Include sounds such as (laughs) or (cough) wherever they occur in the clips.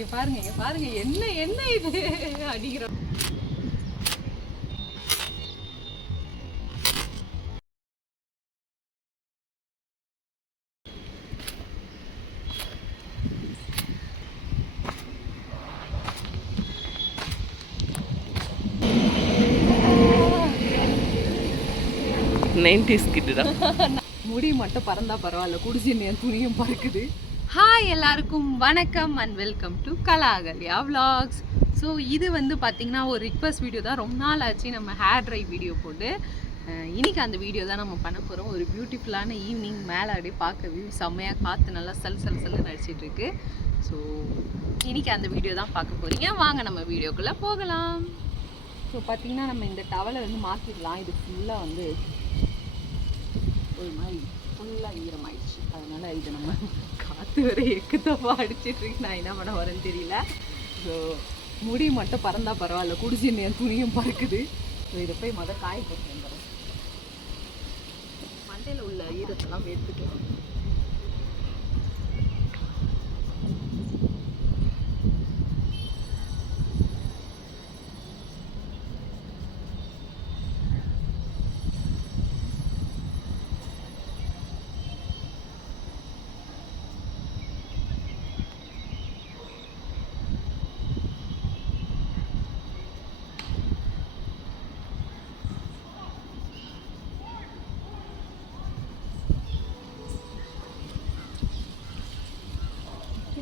இங்க பாருங்க இங்க பாருங்க என்ன என்ன இது? அடிக்கிறோம். நைன்டிஸ் கிட்டுடா. முடி மட்டும் பறந்தா பரவாயில்ல குடிச்சு என் துணியும் பறக்குது. ஹாய் எல்லாருக்கும் வணக்கம் and welcome to Kalakalya vlogs so இது வந்து பார்த்திங்கன்னா ஒரு ரிக்வஸ்ட் வீடியோ தான். ரொம்ப நாள் ஆச்சு நம்ம ஹேர் ட்ரை வீடியோ போட்டு. இன்றைக்கி இன்னைக்கு அந்த வீடியோ தான் நம்ம பண்ண போகிறோம் ஒரு பியூட்டிஃபுல்லான ஈவினிங் மேலே அப்படியே பார்க்க வியூ செம்மையாக காற்று நல்லா சல் சல் சல் நடிச்சிட்ருக்கு ஸோ இன்றைக்கி அந்த வீடியோ தான் பார்க்க போகிறீங்க வாங்க நம்ம வீடியோக்குள்ளே போகலாம். ஸோ பார்த்திங்கன்னா நம்ம இந்த டவலை வந்து மாற்றிடலாம் இது ஃபுல்லாக வந்து ஒரு மாதிரி ஃபுல்லாக ஈரமாயிடுச்சு. அதனால் இதை நம்ம பத்து வரை எக்குத்தப்பா அடிச்சிட்டு இருக்கு நான் என்ன பண்ண வரேன்னு தெரியல. ஸோ முடி மட்டும் பறந்தா பரவாயில்ல. குடிச்சு என் துணியும் பறக்குது. ஸோ இதை போய் மொதல் காய போட்டு வந்துடுறேன். மண்டையில் உள்ள ஈரத்தெல்லாம் எடுத்துக்கலாம்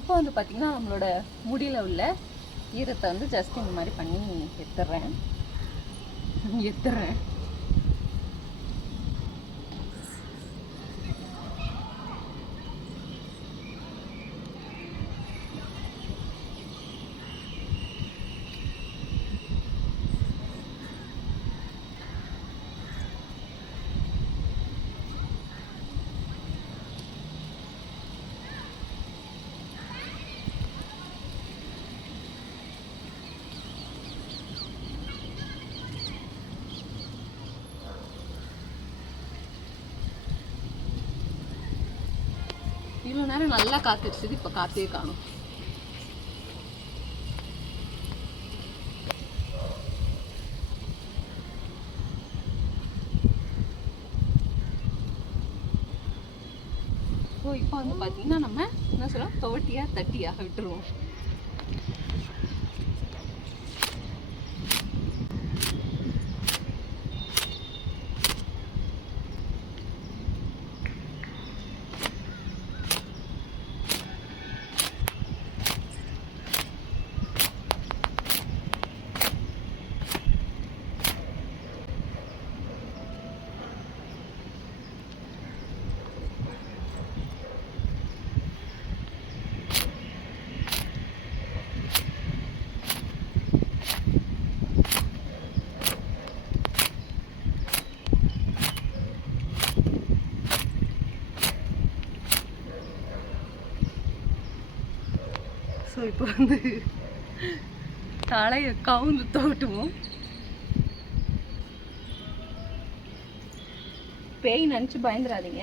இப்போ வந்து பார்த்திங்கன்னா நம்மளோட முடியில் உள்ள ஈரத்தை வந்து ஜஸ்ட் இந்த மாதிரி பண்ணி எடுத்துடுறேன் எடுத்துடுறேன் இவ்வளோ நேரம் நல்லா காத்துருச்சுது இப்போ காத்தே காணும். ஸோ இப்போ வந்து பார்த்தீங்கன்னா நம்ம என்ன சொல்லலாம் துவட்டியா தட்டியாக விட்டுருவோம். ஸோ இப்போ வந்து தலையை கவுந்து தோட்டுவோம். பேய் நினச்சி பயந்துடாதீங்க.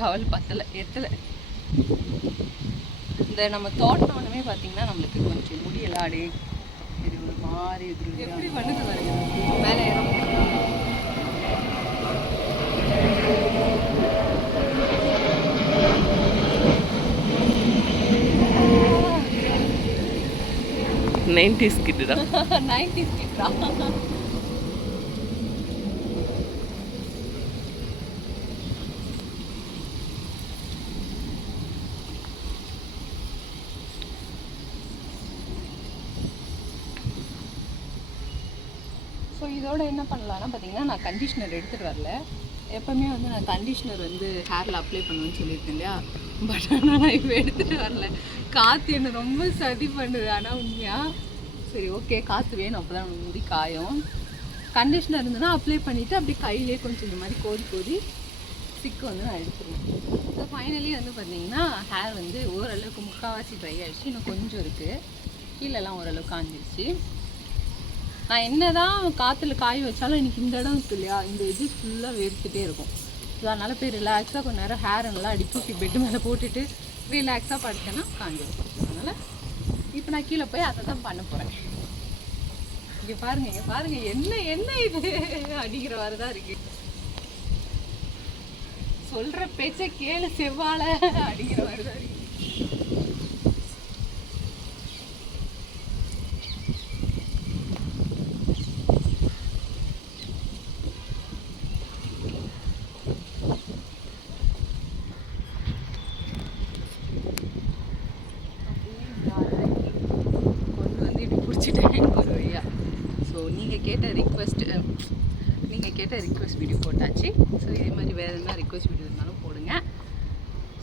டவல் பத்தலை எத்தலை. இந்த நம்ம தோட்டம்னுமே பார்த்தீங்கன்னா நம்மளுக்கு கொஞ்சம் முடியெல்லாம் அப்படியே இது ஒரு மாதிரி இது எப்படி பண்ணுது பாருங்க. மேலே ஏறும் நைன்டிஸ் கிட்டு தான் (laughs) நைன்டி கிட்டா ஸோ இதோட என்ன பண்ணலாம்னா பார்த்தீங்கன்னா நான் கண்டிஷ்னர் எடுத்துகிட்டு வரல. எப்போவுமே வந்து நான் கண்டிஷ்னர் வந்து ஹேரில் அப்ளை பண்ணுவேன்னு சொல்லியிருக்கேன் இல்லையா? பட் ஆனால் நான் இப்போ எடுத்துகிட்டு வரல. காற்று என்ன ரொம்ப சதி பண்ணுது ஆனால் உண்மையாக சரி ஓகே காற்று வேணும். அப்போ தான் முடி காயும். கண்டிஷ்னர் இருந்ததுன்னா அப்ளை பண்ணிவிட்டு அப்படியே கையிலே கொஞ்சம் இந்த மாதிரி கோதி கோதி ஸ்டிக் வந்து நான் எடுத்துருவேன். ஸோ ஃபைனலி வந்து பார்த்தீங்கன்னா ஹேர் வந்து ஓரளவுக்கு முக்கால்வாசி ட்ரை ஆகிடுச்சு இன்னும் கொஞ்சம் இருக்குது கீழெல்லாம் ஓரளவுக்கு காஞ்சிருச்சு. நான் என்னதான் காற்றுல காய வச்சாலும் எனக்கு இந்த இடம் இருக்கு இல்லையா? இந்த இது ஃபுல்லாக வேர்த்துட்டே இருக்கும். ஸோ அதனால் போய் ரிலாக்ஸாக கொஞ்ச நேரம் ஹேர் நல்லா அடிக்கி பெட்டு மேலே போட்டுட்டு ரிலாக்ஸாக படுத்தேன்னா காஞ்சிடும் அதனால் இப்போ நான் கீழே போய் அதை தான் பண்ண போகிறேன் இங்கே பாருங்க இங்கே பாருங்க என்ன என்ன இது? அடிக்கிற மாதிரி தான் இருக்கு. சொல்கிற பேச்சை கேளு செவ்வாழை. அடிக்கிற மாதிரி தான் இருக்கு கொண்டு வந்து இப்படி பிடிச்சிட்டேன் ஒரு வழியா ஸோ நீங்கள் கேட்ட ரிக்வெஸ்ட் நீங்கள் கேட்ட ரிக்வெஸ்ட் வீடியோ போட்டாச்சு. ஸோ இதே மாதிரி வேறு என்ன ரிக்வெஸ்ட் வீடியோ இருந்தாலும் போடுங்க.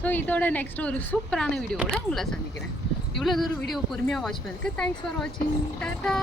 ஸோ இதோட நெக்ஸ்ட் ஒரு சூப்பரான வீடியோவோட உங்களை சந்திக்கிறேன். இவ்வளோ தூரம் வீடியோ பொறுமையாக வாட்ச் பண்ணுறதுக்கு தேங்க்ஸ் ஃபார் வாட்சிங் டாட்டா